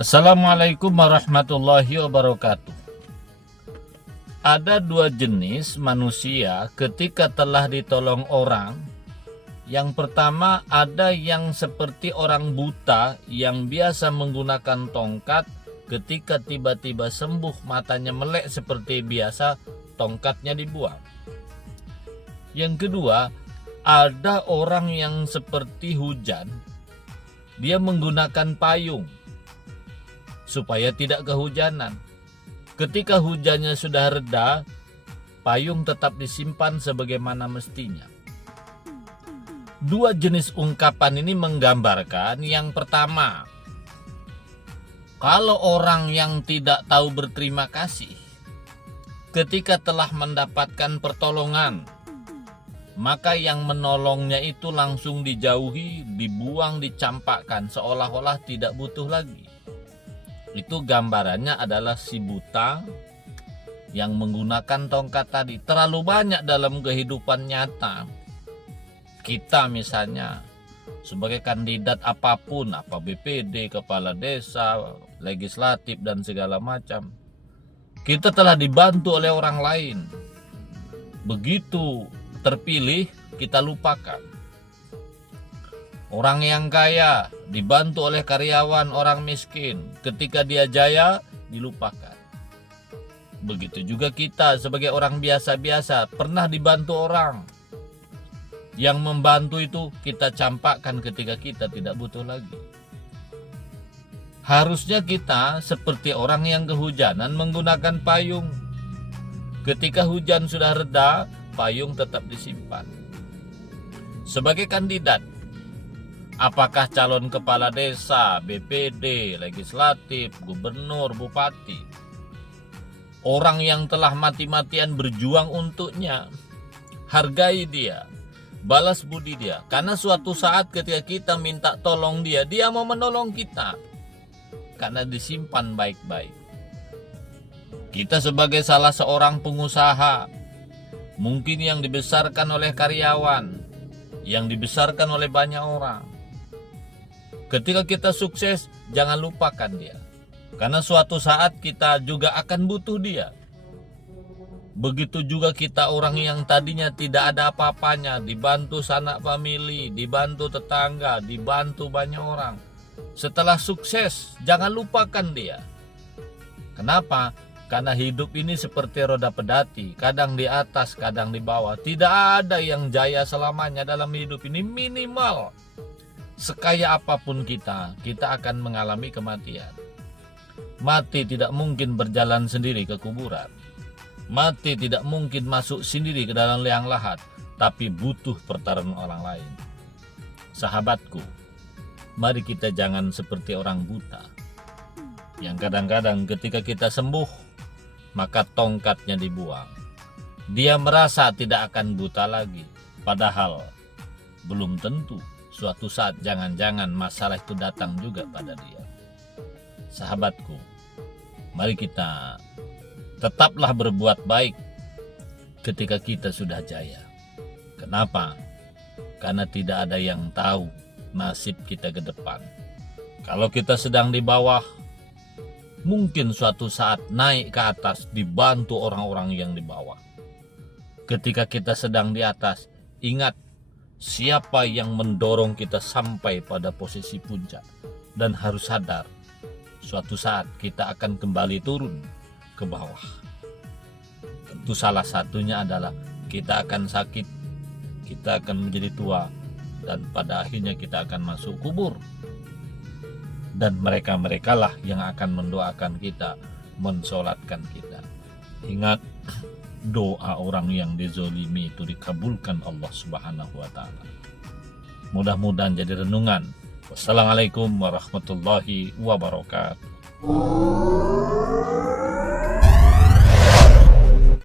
Assalamualaikum warahmatullahi wabarakatuh. Ada dua jenis manusia ketika telah ditolong orang. Yang pertama, ada yang seperti orang buta yang biasa menggunakan tongkat. Ketika tiba-tiba sembuh, matanya melek seperti biasa, tongkatnya dibuang. Yang kedua, ada orang yang seperti hujan. Dia menggunakan payung supaya tidak kehujanan. Ketika hujannya sudah reda, payung tetap disimpan sebagaimana mestinya. Dua jenis ungkapan ini menggambarkan yang pertama, kalau orang yang tidak tahu berterima kasih ketika telah mendapatkan pertolongan, maka yang menolongnya itu langsung dijauhi, dibuang, dicampakkan seolah-olah tidak butuh lagi. Itu gambarannya adalah si buta yang menggunakan tongkat tadi. Terlalu banyak dalam kehidupan nyata. Kita misalnya sebagai kandidat apapun, apa BPD, kepala desa, legislatif dan segala macam, kita telah dibantu oleh orang lain. Begitu terpilih, kita lupakan. Orang yang kaya dibantu oleh karyawan orang miskin. Ketika dia jaya, dilupakan. Begitu juga kita sebagai orang biasa-biasa, pernah dibantu orang. Yang membantu itu kita campakkan ketika kita tidak butuh lagi. Harusnya kita seperti orang yang kehujanan menggunakan payung. Ketika hujan sudah reda, payung tetap disimpan. Sebagai kandidat, apakah calon kepala desa, BPD, legislatif, gubernur, bupati, orang yang telah mati-matian berjuang untuknya, hargai dia, balas budi dia. Karena suatu saat ketika kita minta tolong dia, dia mau menolong kita. Karena disimpan baik-baik. Kita sebagai salah seorang pengusaha, mungkin yang dibesarkan oleh karyawan, yang dibesarkan oleh banyak orang. Ketika kita sukses, jangan lupakan dia. Karena suatu saat kita juga akan butuh dia. Begitu juga kita orang yang tadinya tidak ada apa-apanya, dibantu sanak famili, dibantu tetangga, dibantu banyak orang. Setelah sukses, jangan lupakan dia. Kenapa? Karena hidup ini seperti roda pedati, kadang di atas, kadang di bawah. Tidak ada yang jaya selamanya dalam hidup ini, minimal. Sekaya apapun kita akan mengalami kematian. Mati tidak mungkin berjalan sendiri ke kuburan. Mati tidak mungkin masuk sendiri ke dalam liang lahat, tapi butuh pertolongan orang lain. Sahabatku, mari kita jangan seperti orang buta, yang kadang-kadang ketika kita sembuh, maka tongkatnya dibuang. Dia merasa tidak akan buta lagi, padahal belum tentu. Suatu saat jangan-jangan masalah itu datang juga pada dia. Sahabatku, mari kita tetaplah berbuat baik ketika kita sudah jaya. Kenapa? Karena tidak ada yang tahu nasib kita ke depan. Kalau kita sedang di bawah, mungkin suatu saat naik ke atas dibantu orang-orang yang di bawah. Ketika kita sedang di atas, ingat siapa yang mendorong kita sampai pada posisi puncak. Dan harus sadar, suatu saat kita akan kembali turun ke bawah. Tentu salah satunya adalah kita akan sakit, kita akan menjadi tua, dan pada akhirnya kita akan masuk kubur. Dan mereka-merekalah yang akan mendoakan kita, mensolatkan kita. Ingat, doa orang yang dizolimi itu dikabulkan Allah Subhanahu wa Ta'ala. Mudah-mudahan jadi renungan. Wassalamualaikum warahmatullahi wabarakatuh.